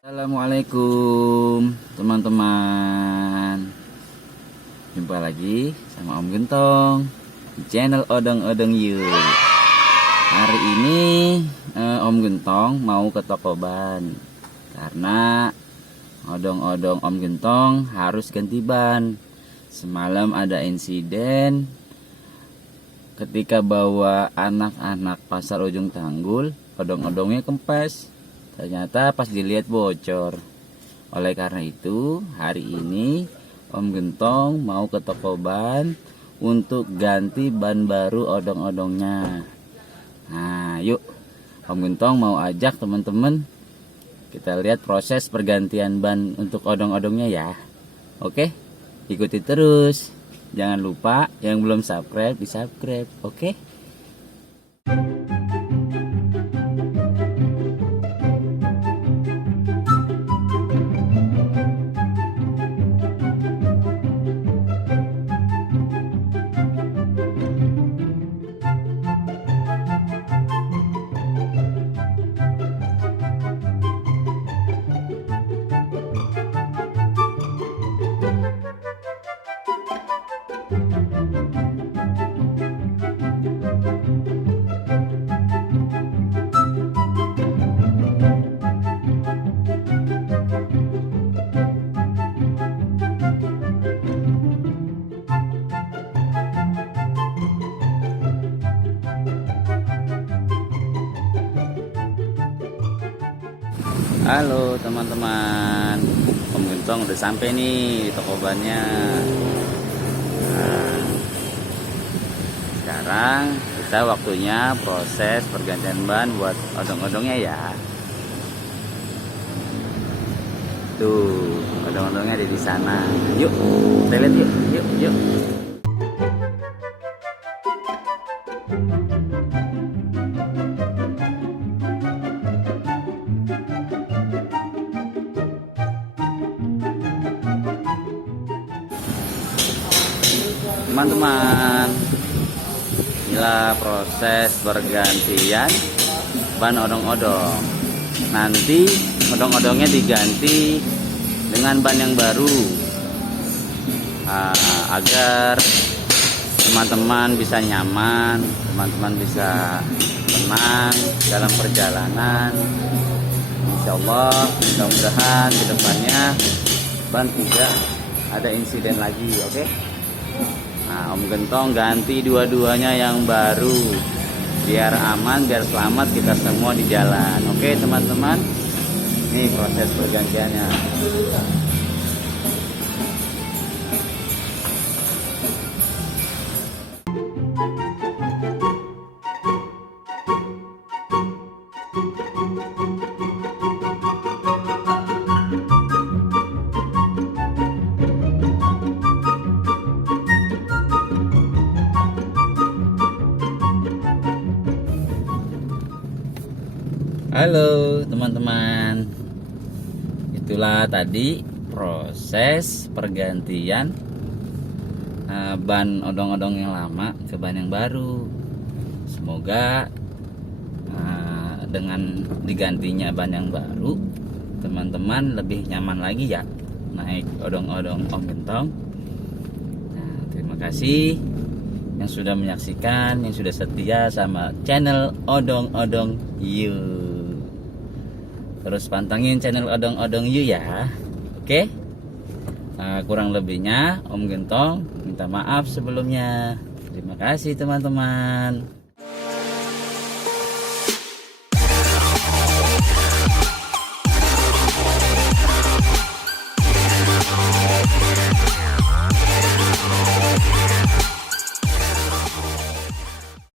Assalamualaikum teman-teman, jumpa lagi sama Om Gentong di channel Odong-Odong You. Hari ini Om Gentong mau ke toko ban karena odong-odong Om Gentong harus ganti ban. Semalam ada insiden ketika bawa anak-anak pasar ujung Tanggul, odong-odongnya kempes. Ternyata pas dilihat bocor. Oleh karena itu, hari ini Om Gentong mau ke toko ban untuk ganti ban baru odong-odongnya. Nah, yuk Om Gentong mau ajak teman-teman kita lihat proses pergantian ban untuk odong-odongnya ya. Oke, ikuti terus. Jangan lupa yang belum subscribe di subscribe, oke? Halo teman-teman, Om Gentong udah sampai nih di toko bannya. Nah, sekarang kita waktunya proses pergantian ban buat odong-odongnya ya. Tuh, odong-odongnya ada di sana. Yuk, kita lihat yuk. Teman-teman, inilah proses pergantian ban odong-odong. Nanti odong-odongnya diganti dengan ban yang baru, agar teman-teman bisa nyaman, teman-teman bisa tenang dalam perjalanan. Insya Allah, mudah-mudahan ke depannya ban tidak ada insiden lagi, oke? Nah, Om Gentong ganti dua-duanya yang baru biar aman, biar selamat kita semua di jalan. Oke teman-teman, ini proses pergantiannya. Halo teman-teman, itulah tadi proses pergantian ban odong-odong yang lama ke ban yang baru. Semoga dengan digantinya ban yang baru, teman-teman lebih nyaman lagi ya naik odong-odong Om Gentong. Nah, terima kasih yang sudah menyaksikan, yang sudah setia sama channel Odong-Odong You. Terus pantengin channel Odong-Odong You ya. Oke. Kurang lebihnya Om Gentong minta maaf sebelumnya. Terima kasih teman-teman.